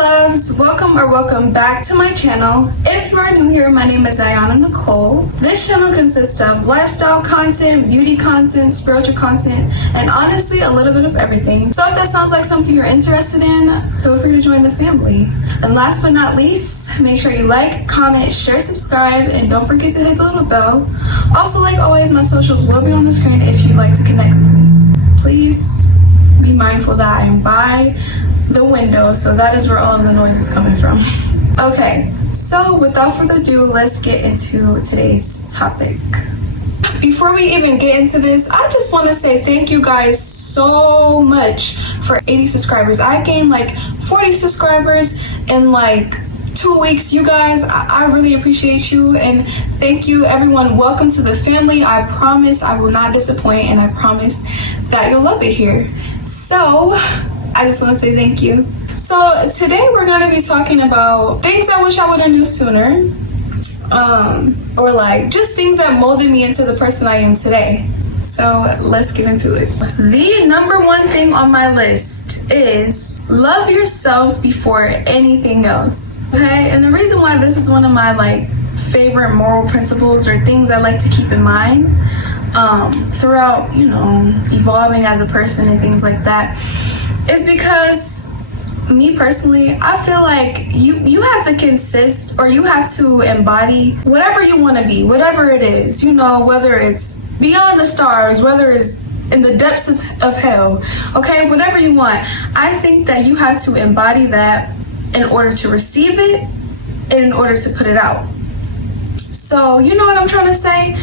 loves, welcome back to my channel. If you are new here, my name is Ayana Nicole. This channel consists of lifestyle content, beauty content, spiritual content, and honestly a little bit of everything. So if that sounds like something you're interested in, feel free to join the family. And last but not least, make sure you like, comment, share, subscribe, and don't forget to hit the little bell. Also, like always, my socials will be on the screen if you'd like to connect with me. Please be mindful that I am by the window, so that is where all of the noise is coming from. Okay, so without further ado, let's get into today's topic. Before we even get into this, I just want to say thank you guys so much for 80 subscribers. I gained like 40 subscribers in like 2 weeks. You guys, I really appreciate you, and thank you everyone. Welcome to the family. I promise I will not disappoint, and I promise that you'll love it here. So I just want to say thank you. So today we're going to be talking about things I wish I would have knew sooner, or like just things that molded me into the person I am today. So let's get into it. The number one thing on my list is love yourself before anything else. Okay, and the reason why this is one of my like favorite moral principles or things I like to keep in mind throughout, you know, evolving as a person and things like that, is because me personally, I feel like you have to consist, or you have to embody whatever you want to be, whatever it is, you know, whether it's beyond the stars, whether it's in the depths of hell, okay, whatever you want. I think that you have to embody that in order to receive it and in order to put it out. So you know what I'm trying to say?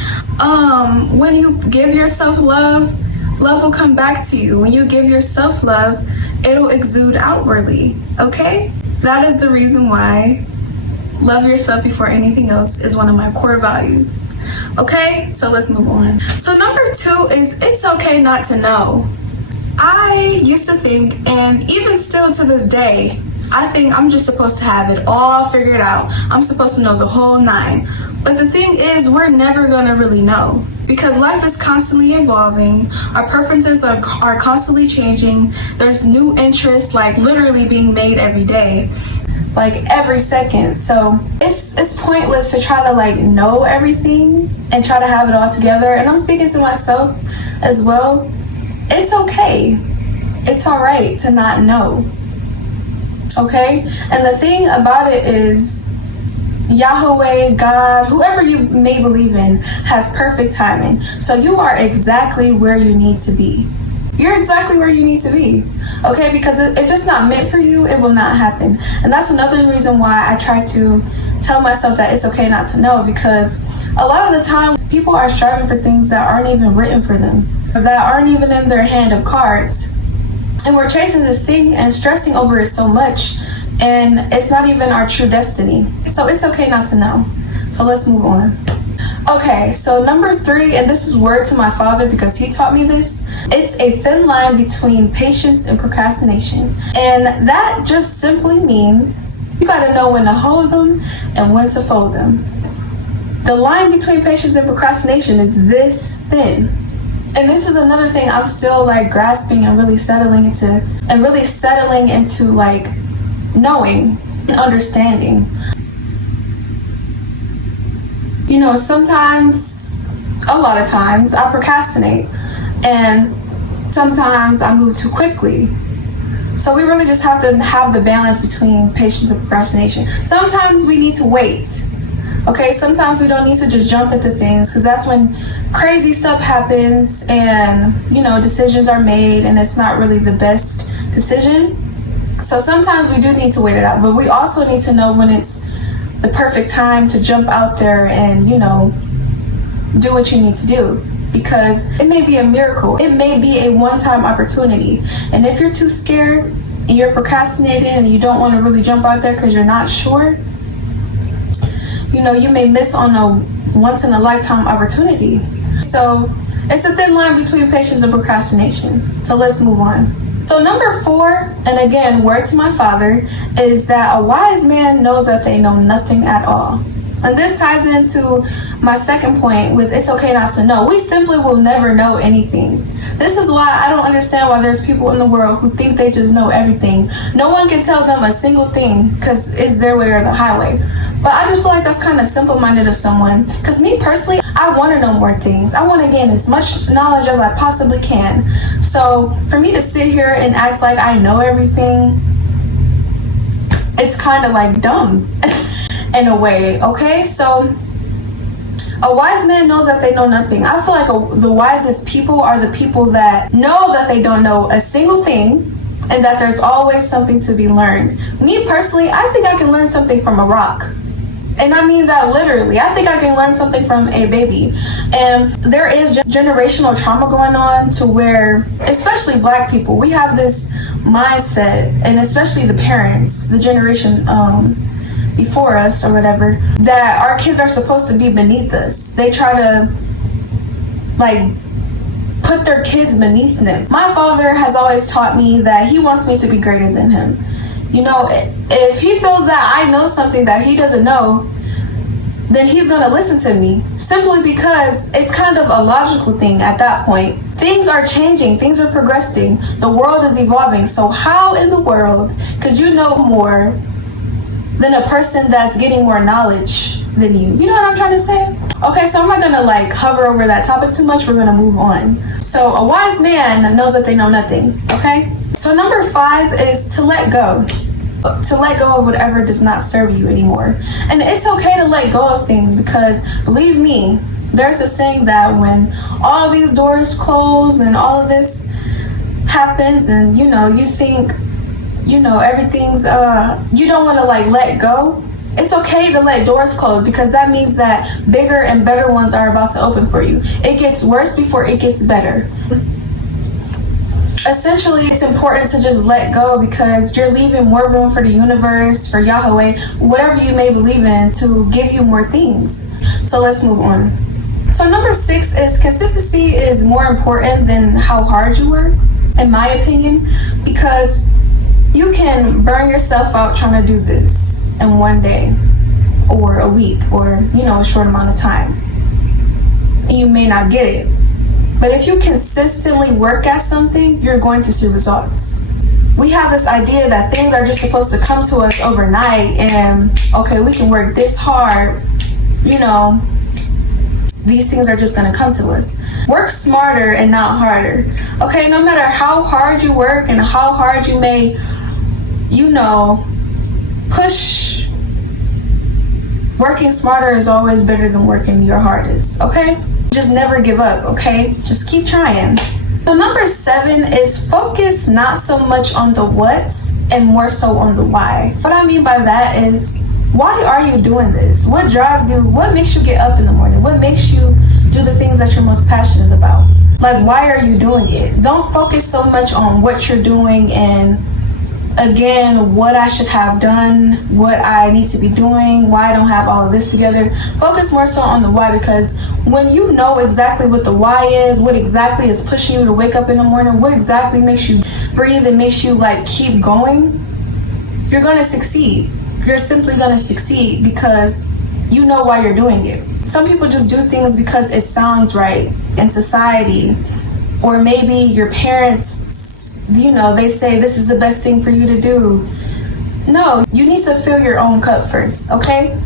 When you give yourself love, love will come back to you. When you give yourself love, it'll exude outwardly, okay? That is the reason why love yourself before anything else is one of my core values. Okay, so let's move on. So number 2 is it's okay not to know. I used to think, and even still to this day, I think I'm just supposed to have it all figured out. I'm supposed to know the whole 9. But the thing is, we're never gonna really know, because life is constantly evolving. Our preferences are constantly changing. There's new interests like literally being made every day, like every second. So it's pointless to try to like know everything and try to have it all together. And I'm speaking to myself as well. It's okay. It's all right to not know. Okay? And the thing about it is, Yahweh, God, whoever you may believe in, has perfect timing. So you are exactly where you need to be. You're exactly where you need to be. Okay? Because if it's not meant for you, it will not happen. And that's another reason why I try to tell myself that it's okay not to know, because a lot of the times people are striving for things that aren't even written for them, or that aren't even in their hand of cards. And we're chasing this thing and stressing over it so much, and it's not even our true destiny. So it's okay not to know. So let's move on. Okay, so number 3, and this is word to my father because he taught me this. It's a thin line between patience and procrastination. And that just simply means you gotta know when to hold them and when to fold them. The line between patience and procrastination is this thin. And this is another thing I'm still like grasping and really settling into like knowing and understanding. You know, sometimes, a lot of times, I procrastinate, and sometimes I move too quickly. So we really just have to have the balance between patience and procrastination. Sometimes we need to wait. Okay, sometimes we don't need to just jump into things, because that's when crazy stuff happens and, you know, decisions are made and it's not really the best decision. So sometimes we do need to wait it out, but we also need to know when it's the perfect time to jump out there and, you know, do what you need to do, because it may be a miracle. It may be a one-time opportunity. And if you're too scared and you're procrastinating and you don't want to really jump out there because you're not sure, you know, you may miss on a once-in-a-lifetime opportunity. So it's a thin line between patience and procrastination. So let's move on. So number 4, and again, word to my father, is that a wise man knows that they know nothing at all. And this ties into my second point with it's okay not to know. We simply will never know anything. This is why I don't understand why there's people in the world who think they just know everything. No one can tell them a single thing because it's their way or the highway. But I just feel like that's kind of simple-minded of someone. Because me personally, I want to know more things. I want to gain as much knowledge as I possibly can. So for me to sit here and act like I know everything, it's kind of like dumb in a way, okay? So a wise man knows that they know nothing. I feel like the wisest people are the people that know that they don't know a single thing and that there's always something to be learned. Me personally, I think I can learn something from a rock. And I mean that literally. I think I can learn something from a baby. And there is generational trauma going on to where, especially Black people, we have this mindset, and especially the parents, the generation before us or whatever, that our kids are supposed to be beneath us. They try to like put their kids beneath them. My father has always taught me that he wants me to be greater than him. You know, if he feels that I know something that he doesn't know, then he's going to listen to me, simply because it's kind of a logical thing at that point. Things are changing, things are progressing, the world is evolving. So how in the world could you know more than a person that's getting more knowledge than you? You know what I'm trying to say? Okay, so I'm not gonna like hover over that topic too much. We're gonna move on. So a wise man knows that they know nothing, okay? So number 5 is to let go. To let go of whatever does not serve you anymore. And it's okay to let go of things, because believe me, there's a saying that when all these doors close and all of this happens and you know, you think, you know, everything's you don't want to like let go. It's okay to let doors close, because that means that bigger and better ones are about to open for you. It gets worse before it gets better. Essentially, it's important to just let go, because you're leaving more room for the universe, for Yahweh, whatever you may believe in, to give you more things. So let's move on. So number 6 is consistency is more important than how hard you work, in my opinion, because you can burn yourself out trying to do this in one day or a week or, you know, a short amount of time. And you may not get it. But if you consistently work at something, you're going to see results. We have this idea that things are just supposed to come to us overnight and, okay, we can work this hard, you know, these things are just going to come to us. Work smarter and not harder. Okay, no matter how hard you work and how hard you may, you know, push, working smarter is always better than working your hardest, okay? Just never give up, okay? Just keep trying. So number 7 is focus not so much on the what's and more so on the why. What I mean by that is, why are you doing this? What drives you? What makes you get up in the morning? What makes you do the things that you're most passionate about? Like, why are you doing it? Don't focus so much on what you're doing and, again, what I should have done, what I need to be doing, why I don't have all of this together. Focus more so on the why, because when you know exactly what the why is, what exactly is pushing you to wake up in the morning, what exactly makes you breathe and makes you like keep going, you're going to succeed. You're simply going to succeed because you know why you're doing it. Some people just do things because it sounds right in society, or maybe your parents, you know, they say this is the best thing for you to do. No, you need to fill your own cup first, okay?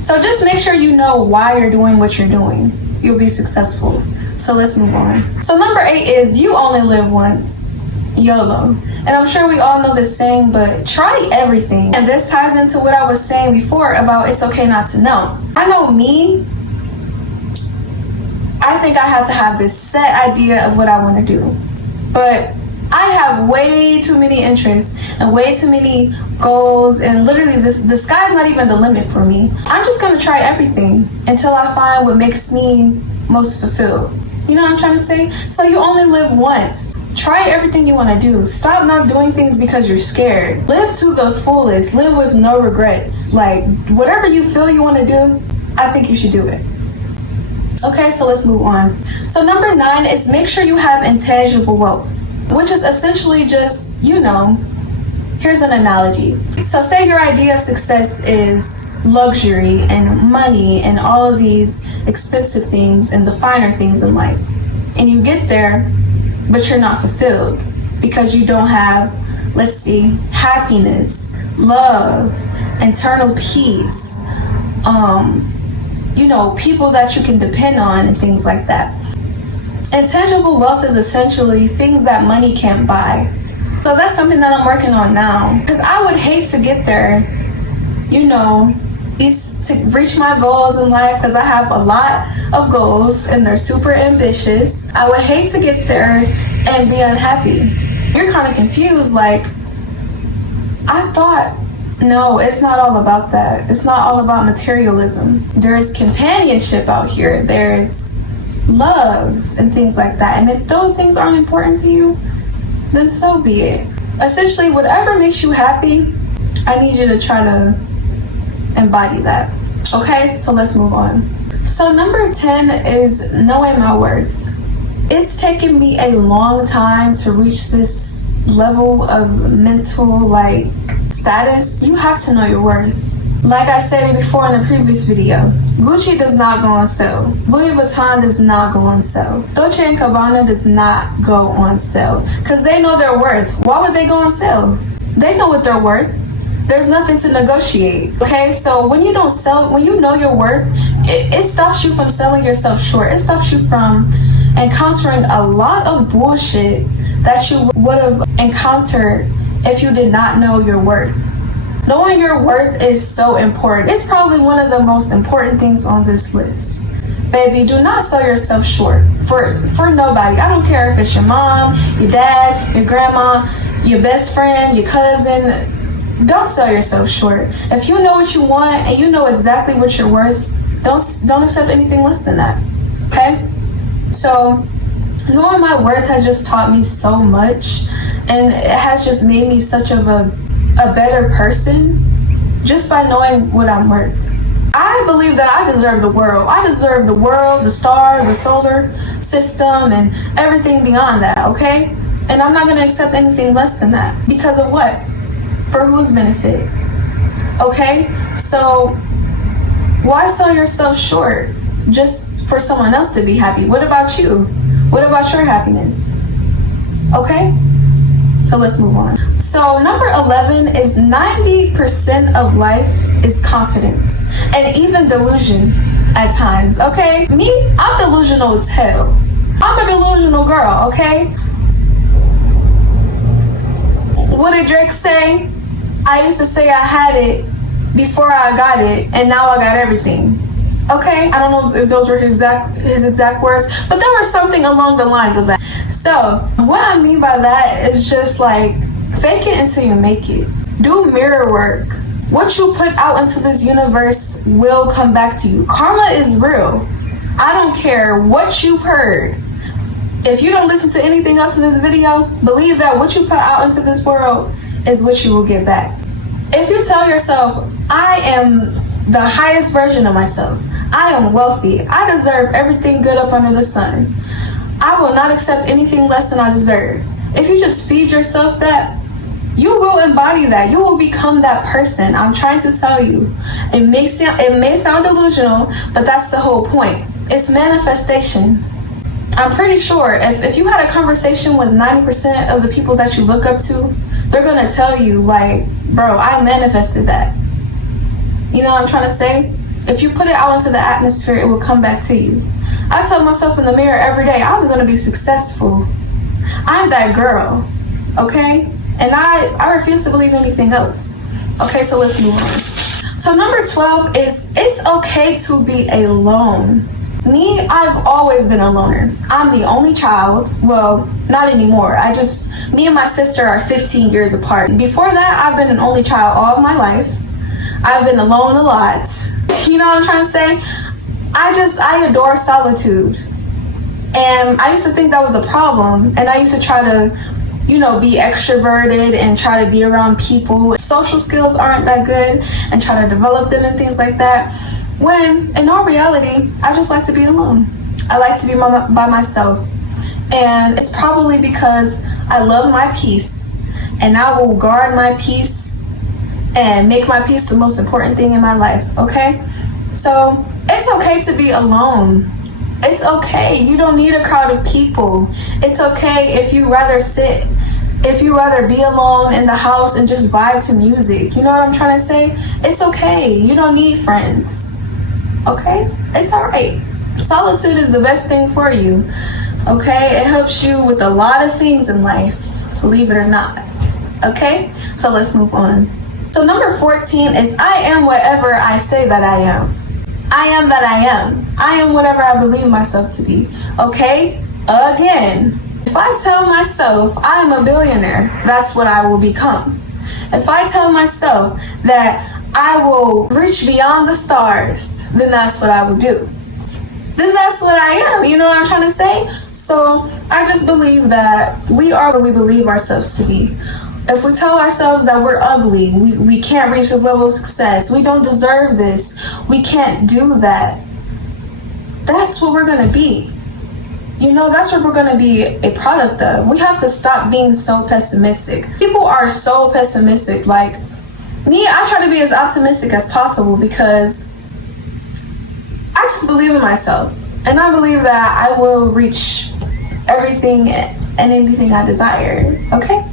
So just make sure you know why you're doing what you're doing. You'll be successful. So let's move on. So number 8 is you only live once. YOLO. And I'm sure we all know this saying, but try everything. And this ties into what I was saying before about it's okay not to know. I know me, I think I have to have this set idea of what I want to do. But I have way too many interests and way too many goals, and literally the sky's not even the limit for me. I'm just going to try everything until I find what makes me most fulfilled. You know what I'm trying to say? So you only live once. Try everything you want to do. Stop not doing things because you're scared. Live to the fullest. Live with no regrets. Like, whatever you feel you want to do, I think you should do it. Okay, so let's move on. So number 9 is make sure you have intangible wealth, which is essentially just, you know, here's an analogy. So say your idea of success is this luxury and money and all of these expensive things and the finer things in life. And you get there, but you're not fulfilled because you don't have, let's see, happiness, love, internal peace, people that you can depend on and things like that. Intangible wealth is essentially things that money can't buy. So that's something that I'm working on now, because I would hate to get there, to reach my goals in life, because I have a lot of goals and they're super ambitious. I would hate to get there and be unhappy. You're kind of confused, like, I thought, no, it's not all about that. It's not all about materialism. There is companionship out here. There's love and things like that. And if those things aren't important to you, then so be it. Essentially, whatever makes you happy, I need you to try to embody that. Okay, so let's move on. So number 10 is knowing my worth. It's taken me a long time to reach this level of mental status. You have to know your worth. Like I said before in the previous video, Gucci does not go on sale. Louis Vuitton does not go on sale. Dolce & Gabbana does not go on sale because they know their worth. Why would they go on sale? They know what they're worth. There's nothing to negotiate. Okay, so when you don't sell, when you know your worth, it stops you from selling yourself short. It stops you from encountering a lot of bullshit that you would have encountered if you did not know your worth. Knowing your worth is so important. It's probably one of the most important things on this list. Baby, do not sell yourself short for nobody. I don't care if it's your mom, your dad, your grandma, your best friend, your cousin. Don't sell yourself short. If you know what you want and you know exactly what you're worth, don't accept anything less than that. Okay? So knowing my worth has just taught me so much, and it has just made me such of a better person just by knowing what I'm worth. I believe that I deserve the world. I deserve the world, the stars, the solar system, and everything beyond that, okay? And I'm not going to accept anything less than that. Because of what? For whose benefit? Okay? So why sell yourself short just for someone else to be happy? What about you? What about your happiness? Okay? So let's move on. So number 11 is 90% of life is confidence and even delusion at times, okay? Me, I'm delusional as hell. I'm a delusional girl, okay? What did Drake say? I used to say I had it before I got it, and now I got everything. Okay, I don't know if those were his exact words, but there was something along the lines of that. So what I mean by that is just fake it until you make it. Do mirror work. What you put out into this universe will come back to you. Karma is real. I don't care what you've heard. If you don't listen to anything else in this video, believe that what you put out into this world is what you will get back. If you tell yourself, I am the highest version of myself, I am wealthy, I deserve everything good up under the sun, I will not accept anything less than I deserve. If you just feed yourself that, you will embody that. You will become that person. I'm trying to tell you. It may sound delusional, but that's the whole point. It's manifestation. I'm pretty sure if you had a conversation with 90% of the people that you look up to, they're gonna tell you bro, I manifested that. You know what I'm trying to say? If you put it out into the atmosphere, it will come back to you. I tell myself in the mirror every day, I'm gonna be successful. I'm that girl, okay? And I refuse to believe anything else. Okay, so let's move on. So number 12 is it's okay to be alone. Me, I've always been a loner. I'm the only child. Well, not anymore. Me and my sister are 15 years apart. Before that, I've been an only child all of my life. I've been alone a lot. You know what I'm trying to say? I adore solitude. And I used to think that was a problem. And I used to try to, be extroverted and try to be around people. Social skills aren't that good and try to develop them and things like that. When in all reality, I just like to be alone. I like to be by myself. And it's probably because I love my peace, and I will guard my peace and make my peace the most important thing in my life, okay? So it's okay to be alone. It's okay. You don't need a crowd of people. It's okay if you rather be alone in the house and just vibe to music. You know what I'm trying to say? It's okay. You don't need friends. Okay? It's alright. Solitude is the best thing for you. Okay? It helps you with a lot of things in life, believe it or not. Okay? So let's move on. So number 14 is I am whatever I say that I am. I am that I am. I am whatever I believe myself to be. Okay? Again, if I tell myself I am a billionaire, that's what I will become. If I tell myself that I will reach beyond the stars, then that's what I will do. Then that's what I am. You know what I'm trying to say? So I just believe that we are what we believe ourselves to be. If we tell ourselves that we're ugly, we can't reach this level of success, we don't deserve this, we can't do that, that's what we're going to be. You know, that's what we're going to be a product of. We have to stop being so pessimistic. People are so pessimistic. Like me, I try to be as optimistic as possible because I just believe in myself. And I believe that I will reach everything and anything I desire. Okay?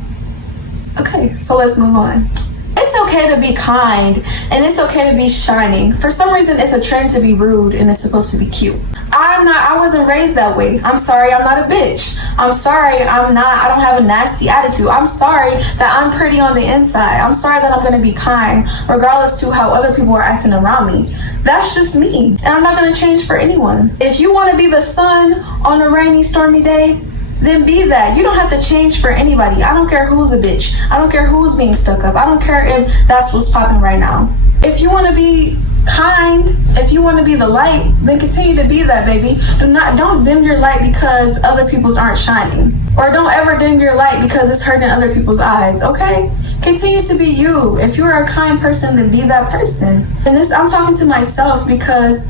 Okay, so let's move on. It's okay to be kind and it's okay to be shining. For some reason, it's a trend to be rude and it's supposed to be cute. I wasn't raised that way. I'm sorry, I'm not a bitch. I'm sorry, I don't have a nasty attitude. I'm sorry that I'm pretty on the inside. I'm sorry that I'm gonna be kind, regardless to how other people are acting around me. That's just me, and I'm not gonna change for anyone. If you wanna be the sun on a rainy, stormy day, then be that. You don't have to change for anybody. I don't care who's a bitch. I don't care who's being stuck up. I don't care if that's what's popping right now. If you want to be kind, if you want to be the light, then continue to be that, baby. Don't dim your light because other people's aren't shining. Or don't ever dim your light because it's hurting other people's eyes, okay? Continue to be you. If you're a kind person, then be that person. And this, I'm talking to myself because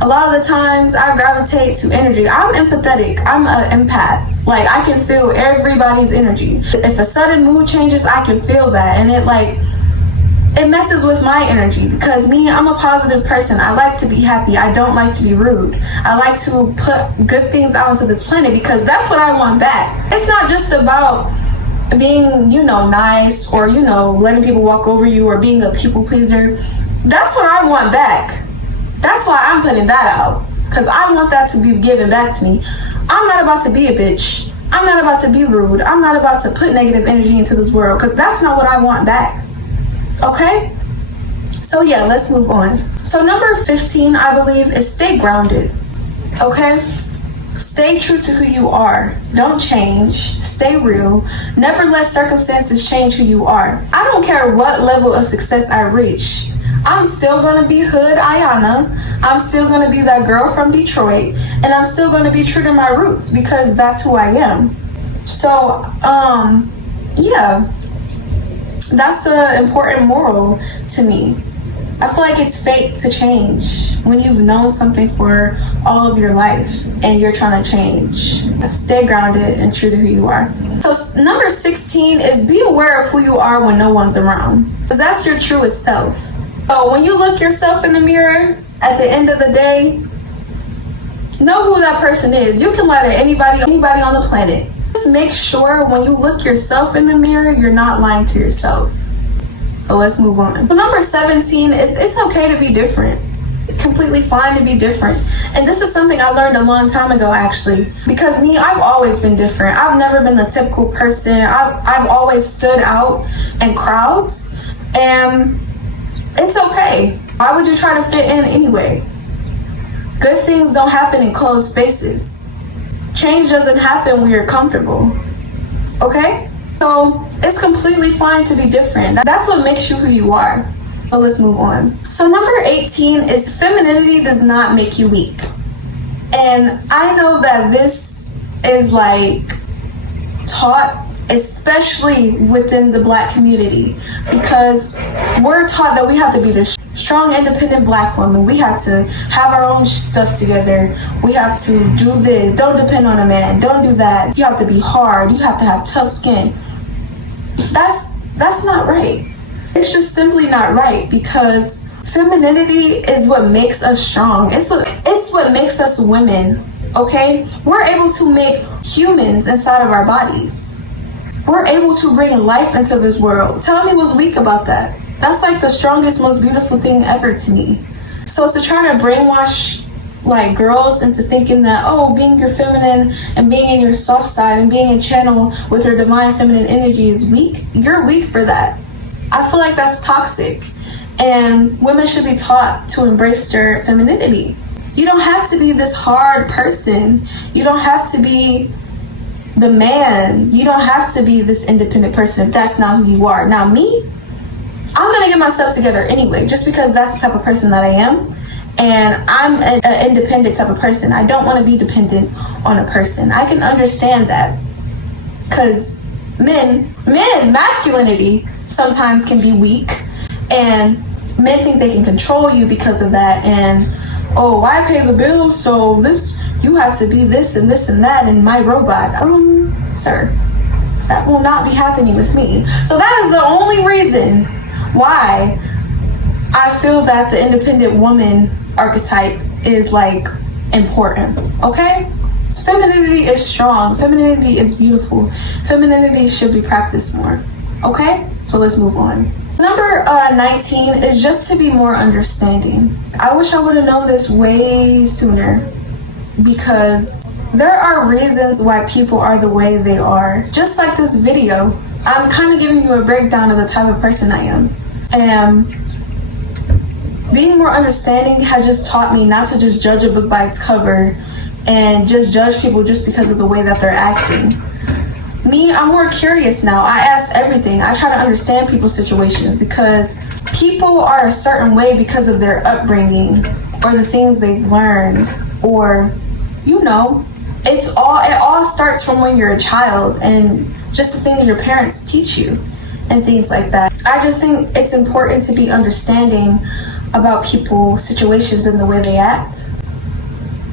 a lot of the times I gravitate to energy. I'm empathetic. I'm an empath. Like, I can feel everybody's energy. If a sudden mood changes, I can feel that. And it messes with my energy because me, I'm a positive person. I like to be happy. I don't like to be rude. I like to put good things out into this planet because that's what I want back. It's not just about being, nice or, letting people walk over you or being a people pleaser. That's what I want back. That's why I'm putting that out, because I want that to be given back to me. I'm not about to be a bitch. I'm not about to be rude. I'm not about to put negative energy into this world, because that's not what I want back. Okay? So yeah, let's move on. So number 15, I believe, is stay grounded. Okay? Stay true to who you are. Don't change. Stay real. Never let circumstances change who you are. I don't care what level of success I reach. I'm still going to be hood Ayana. I'm still going to be that girl from Detroit. And I'm still going to be true to my roots because that's who I am. So, yeah. That's an important moral to me. I feel like it's fake to change when you've known something for all of your life and you're trying to change. Stay grounded and true to who you are. So number 16 is be aware of who you are when no one's around. Because that's your truest self. So when you look yourself in the mirror, at the end of the day, know who that person is. You can lie to anybody on the planet. Just make sure when you look yourself in the mirror, you're not lying to yourself. So let's move on. So number 17 is it's okay to be different. It's completely fine to be different. And this is something I learned a long time ago, actually. Because me, I've always been different. I've never been the typical person. I've always stood out in crowds. And it's okay. Why would you try to fit in anyway? Good things don't happen in closed spaces. Change doesn't happen when you're comfortable. Okay? So it's completely fine to be different. That's what makes you who you are. But let's move on. So number 18 is femininity does not make you weak. And I know that this is like taught, especially within the Black community, because we're taught that we have to be this strong, independent Black woman. We have to have our own stuff together. We have to do this. Don't depend on a man. Don't do that. You have to be hard. You have to have tough skin. That's not right. It's just simply not right, because femininity is what makes us strong. It's what makes us women, okay? We're able to make humans inside of our bodies. We're able to bring life into this world. Tell me what's weak about that. That's like the strongest, most beautiful thing ever to me. So to try to brainwash like girls into thinking that, oh, being your feminine and being in your soft side and being in channel with your divine feminine energy is weak, you're weak for that. I feel like that's toxic, and women should be taught to embrace their femininity. You don't have to be this hard person. You don't have to be the man. You don't have to be this independent person if that's not who you are. Now me, I'm gonna get myself together anyway, just because that's the type of person that I am. And I'm an independent type of person. I don't want to be dependent on a person. I can understand that, because men, masculinity sometimes can be weak, and men think they can control you because of that. And oh, I pay the bills, so you have to be this and this and that, and my robot. Sir, that will not be happening with me. So that is the only reason why I feel that the independent woman archetype is like important, okay? So femininity is strong. Femininity is beautiful. Femininity should be practiced more, okay? So let's move on. Number 19 is just to be more understanding. I wish I would have known this way sooner, because there are reasons why people are the way they are. Just like this video, I'm kind of giving you a breakdown of the type of person I am. And being more understanding has just taught me not to just judge a book by its cover and just judge people just because of the way that they're acting. Me, I'm more curious now. I ask everything. I try to understand people's situations, because people are a certain way because of their upbringing or the things they've learned, or, you know, it all starts from when you're a child and just the things your parents teach you and things like that. I just think it's important to be understanding about people's situations and the way they act,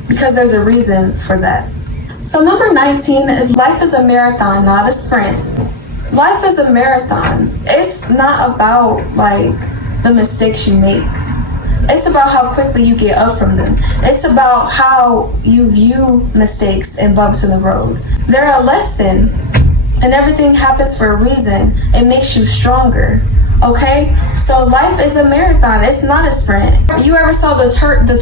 because there's a reason for that. So number 19 is life is a marathon, not a sprint. Life is a marathon. It's not about like the mistakes you make. It's about how quickly you get up from them. It's about how you view mistakes and bumps in the road. They're a lesson, and everything happens for a reason. It makes you stronger. Okay, so life is a marathon. It's not a sprint. You ever saw the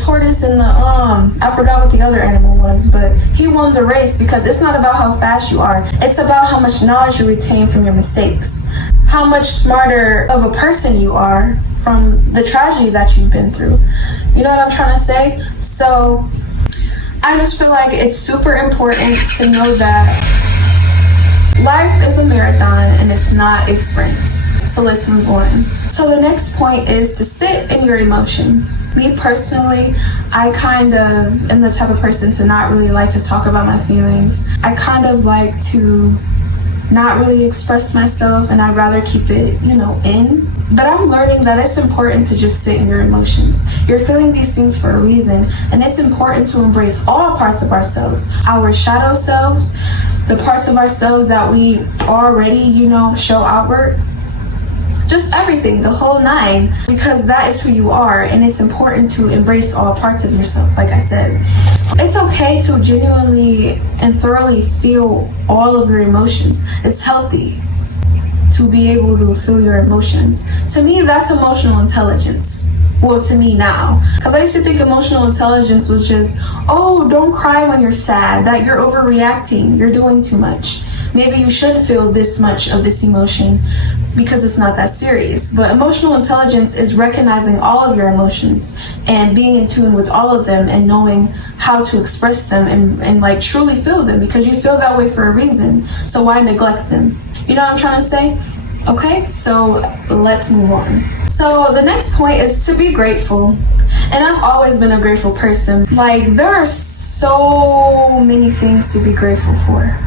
tortoise and the I forgot what the other animal was, but he won the race, because it's not about how fast you are. It's about how much knowledge you retain from your mistakes, how much smarter of a person you are from the tragedy that you've been through. You know what I'm trying to say? So I just feel like it's super important to know that life is a marathon and it's not a sprint. So let's move on. So the next point is to sit in your emotions. Me personally, I kind of am the type of person to not really like to talk about my feelings. I kind of like to not really express myself, and I'd rather keep it, in. But I'm learning that it's important to just sit in your emotions. You're feeling these things for a reason, and it's important to embrace all parts of ourselves, our shadow selves, the parts of ourselves that we already, show outward. Just everything, the whole nine, because that is who you are, and it's important to embrace all parts of yourself, like I said. It's okay to genuinely and thoroughly feel all of your emotions. It's healthy to be able to feel your emotions. To me, that's emotional intelligence. Well, to me now. Because I used to think emotional intelligence was just, oh, don't cry when you're sad, that you're overreacting, you're doing too much. Maybe you should feel this much of this emotion because it's not that serious. But emotional intelligence is recognizing all of your emotions and being in tune with all of them and knowing how to express them and like truly feel them, because you feel that way for a reason. So why neglect them? You know what I'm trying to say? Okay, so let's move on. So the next point is to be grateful. And I've always been a grateful person. Like, there are so many things to be grateful for.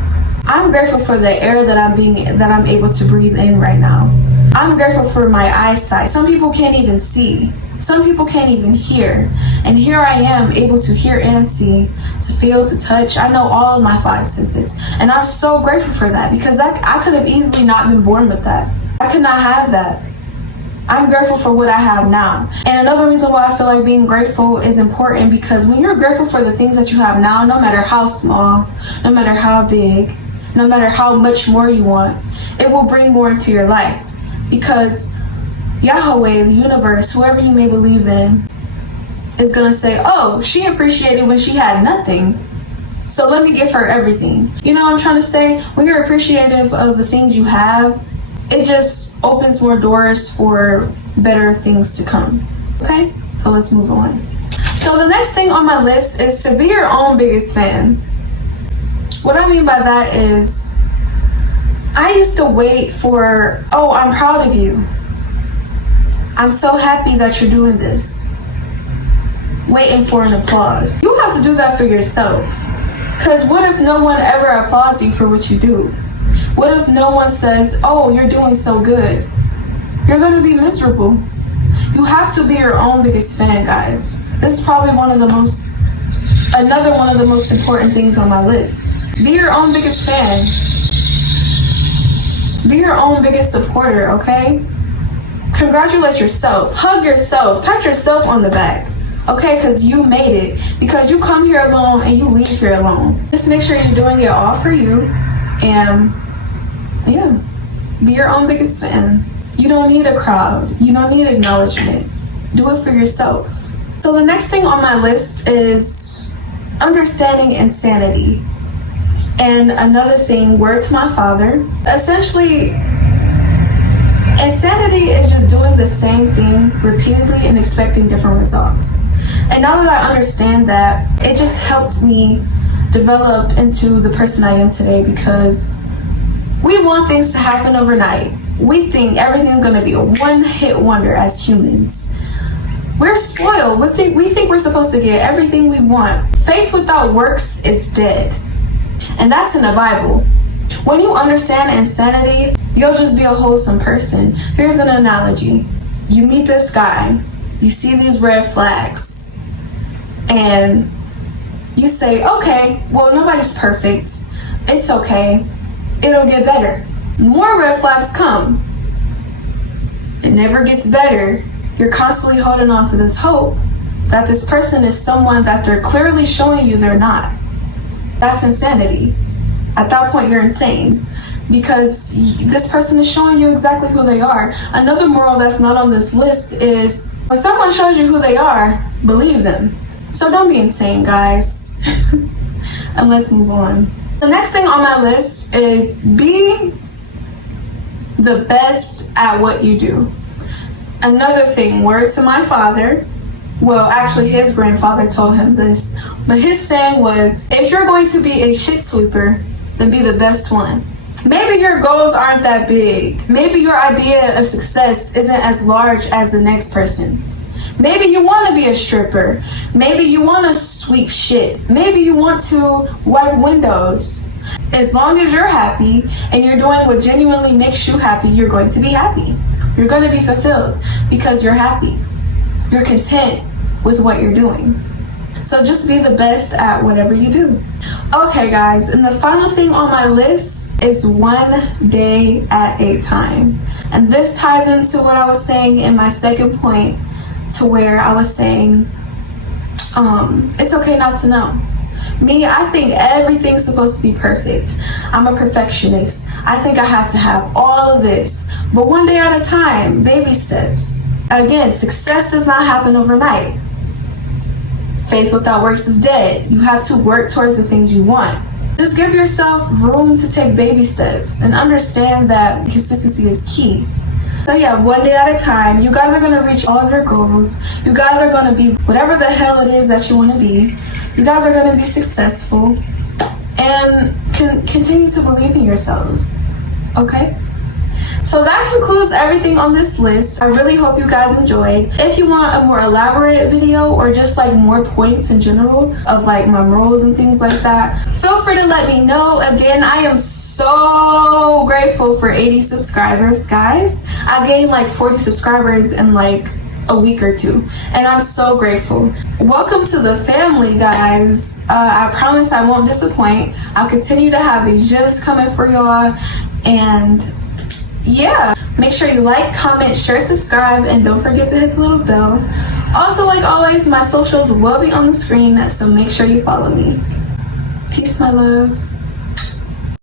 I'm grateful for the air that I'm able to breathe in right now. I'm grateful for my eyesight. Some people can't even see. Some people can't even hear. And here I am, able to hear and see, to feel, to touch. I know all of my five senses. And I'm so grateful for that, because I could have easily not been born with that. I could not have that. I'm grateful for what I have now. And another reason why I feel like being grateful is important, because when you're grateful for the things that you have now, no matter how small, no matter how big, no matter how much more you want, it will bring more into your life. Because Yahweh, the universe, whoever you may believe in, is gonna say, oh, she appreciated when she had nothing, so let me give her everything. You know what I'm trying to say? When you're appreciative of the things you have, it just opens more doors for better things to come. Okay, so let's move on. So the next thing on my list is to be your own biggest fan. What I mean by that is, I used to wait for, oh, I'm proud of you, I'm so happy that you're doing this, waiting for an applause. You have to do that for yourself. Because what if no one ever applauds you for what you do? What if no one says, oh, you're doing so good? You're going to be miserable. You have to be your own biggest fan, guys. This is probably another one of the most important things on my list. Be your own biggest fan. Be your own biggest supporter, okay? Congratulate yourself. Hug yourself. Pat yourself on the back. Okay, because you made it. Because you come here alone and you leave here alone. Just make sure you're doing it all for you. And yeah, be your own biggest fan. You don't need a crowd. You don't need acknowledgement. Do it for yourself. So the next thing on my list is understanding insanity. And another thing, word to my father. Essentially, insanity is just doing the same thing repeatedly and expecting different results. And now that I understand that, it just helped me develop into the person I am today, because we want things to happen overnight. We think everything's going to be a one-hit wonder as humans. We're spoiled. We think we're supposed to get everything we want. Faith without works is dead. And that's in the Bible. When you understand insanity, you'll just be a wholesome person. Here's an analogy. You meet this guy, you see these red flags, and you say, okay, well, nobody's perfect. It's okay. It'll get better. More red flags come. It never gets better. You're constantly holding on to this hope that this person is someone that they're clearly showing you they're not. That's insanity. At that point, you're insane, because this person is showing you exactly who they are. Another moral that's not on this list is, when someone shows you who they are, believe them. So don't be insane, guys. And let's move on. The next thing on my list is be the best at what you do. Another thing, word to my father. Well, actually, his grandfather told him this, but his saying was, if you're going to be a shit sweeper, then be the best one. Maybe your goals aren't that big. Maybe your idea of success isn't as large as the next person's. Maybe you want to be a stripper. Maybe you want to sweep shit. Maybe you want to wipe windows. As long as you're happy and you're doing what genuinely makes you happy, you're going to be happy. You're going to be fulfilled because you're happy. You're content with what you're doing. So just be the best at whatever you do. Okay, guys, and the final thing on my list is one day at a time. And this ties into what I was saying in my second point, to where I was saying, it's okay not to know. Me, I think everything's supposed to be perfect. I'm a perfectionist. I think I have to have all of this. But one day at a time, baby steps. Again, success does not happen overnight. Faith without works is dead. You have to work towards the things you want. Just give yourself room to take baby steps and understand that consistency is key. So yeah, one day at a time, you guys are going to reach all of your goals. You guys are going to be whatever the hell it is that you want to be. You guys are going to be successful, and continue to believe in yourselves. Okay? So that concludes everything on this list. I really hope you guys enjoyed. If you want a more elaborate video, or just like more points in general of like my morals and things like that, feel free to let me know. Again, I am so grateful for 80 subscribers, guys. I gained like 40 subscribers in like a week or two, and I'm so grateful. Welcome to the family, guys. I promise I won't disappoint. I'll continue to have these gems coming for y'all, and yeah, make sure you like, comment, share, subscribe, and don't forget to hit the little bell. Also, like always, my socials will be on the screen, so make sure you follow me. Peace, my loves.